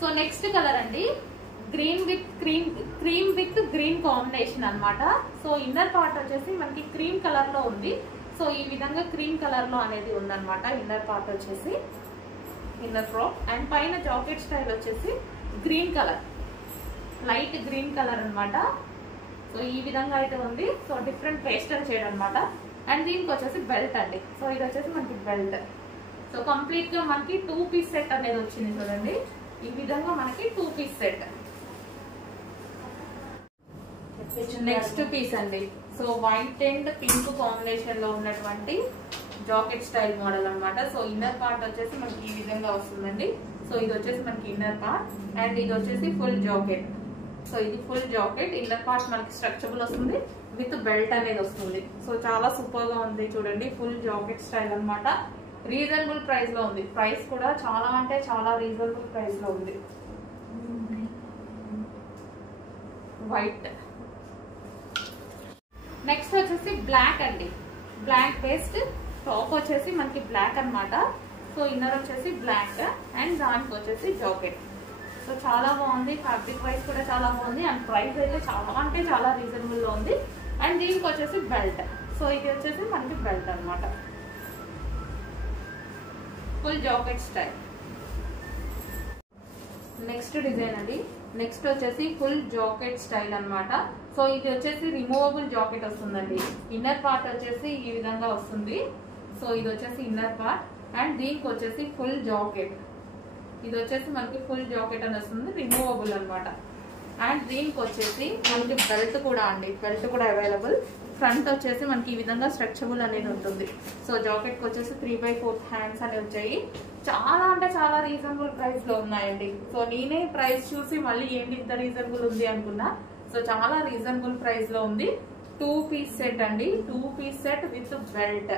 So next colour అండి green with cream with green combination అన్నమాట. So inner part వచ్చేసి మనకి క్రీమ్ కలర్ లో ఉంది. సో ఈ విధంగా క్రీమ్ కలర్ లో అనేది ఉందన్నమాట ఇన్నర్ పార్ట్ వచ్చేసి, ఇన్నర్ ఫ్రాక్. అండ్ పైన జాకెట్ స్టైల్ వచ్చేసి green colour, light green colour అన్నమాట. సో ఈ విధంగా అయితే ఉంది. సో డిఫరెంట్ పేస్టల్ షేడ్ అన్నమాట. అండ్ దీనికి వచ్చేసి బెల్ట్ అండి. సో ఇది వచ్చేసి మనకి బెల్ట్. సో కంప్లీట్ గా మనకి 2 పీస్ సెట్ అనేది వచ్చింది చూడండి. ఈ విధంగా మనకి 2 పీస్ సెట్. నెక్స్ట్ పీస్ అండి. So white and pink combination లో ఉన్నటువంటి జాకెట్ స్టైల్ మోడల్ అన్నమాట. సో ఇన్నర్ పార్ట్ వచ్చేసి మనకి ఈ విధంగా వస్తుందండి. సో ఇది వచ్చేసి మనకి ఇన్నర్ పార్ట్ అండ్ ఇది వచ్చేసి ఫుల్ జాకెట్. సో ఇది ఫుల్ జాకెట్, ఇన్నర్ పార్ట్ మనకి స్ట్రక్చబుల్ వస్తుంది విత్ బెల్ట్ అనేది వస్తుంది. సో చాలా సూపర్ గా ఉంది చూడండి. ఫుల్ జాకెట్ స్టైల్ అన్నమాట. రీజనబుల్ ప్రైస్ లో ఉంది. ప్రైస్ కూడా చాలా అంటే చాలా రీజనబుల్ ప్రైస్ లో ఉంది. వైట్. నెక్స్ట్ వచ్చేసి బ్లాక్ అండి. బ్లాక్ బేస్డ్ టాప్ వచ్చేసి మనకి బ్లాక్ అన్నమాట. సో ఇన్నర్ వచ్చేసి బ్లాక్ అండ్ దానికి వచ్చేసి జాకెట్. సో చాలా బాగుంది. ఫ్యాబ్రిక్ వైజ్ కూడా చాలా బాగుంది అండ్ ప్రైస్ అయితే చాలా అంటే చాలా రీజనబుల్ లో ఉంది. అండ్ దీనికి వచ్చేసి బెల్ట్. సో ఇది వచ్చేసి మనకి బెల్ట్ అన్నమాట. Full jacket style. Next design అండి. నెక్స్ట్ వచ్చేసి ఫుల్ జాకెట్ స్టైల్ అన్నమాట. సో ఇది వచ్చేసి రిమూవబుల్ జాకెట్ వస్తుందండి. ఇన్నర్ పార్ట్ వచ్చేసి ఈ విధంగా వస్తుంది. సో ఇది వచ్చేసి ఇన్నర్ పార్ట్ అండ్ దీనికి వచ్చేసి ఫుల్ జాకెట్. ఇది వచ్చేసి మనకి ఫుల్ జాకెట్ అని వస్తుంది, రిమూవబుల్ అన్నమాట. అండ్ దీనికి వచ్చేసి మనకి బెల్ట్ కూడా అండి. బెల్ట్ కూడా అవైలబుల్. ఫ్రంట్ వచ్చేసి మనకి ఈ విధంగా స్ట్రెచబుల్ అనేది ఉంటుంది. సో జాకెట్ కి వచ్చేసి 3/4 హ్యాండ్స్ అనేవి వచ్చాయి. చాలా అంటే చాలా రీజనబుల్ ప్రైస్ లో ఉన్నాయండి. సో నేనే ప్రైస్ చూసి మళ్ళీ ఏంటి ఇంత రీజనబుల్ ఉంది అనుకున్నా. సో చాలా రీజనబుల్ ప్రైస్ లో ఉంది. 2 పీస్ సెట్ అండి. 2 పీస్ సెట్ విత్ బెల్ట్.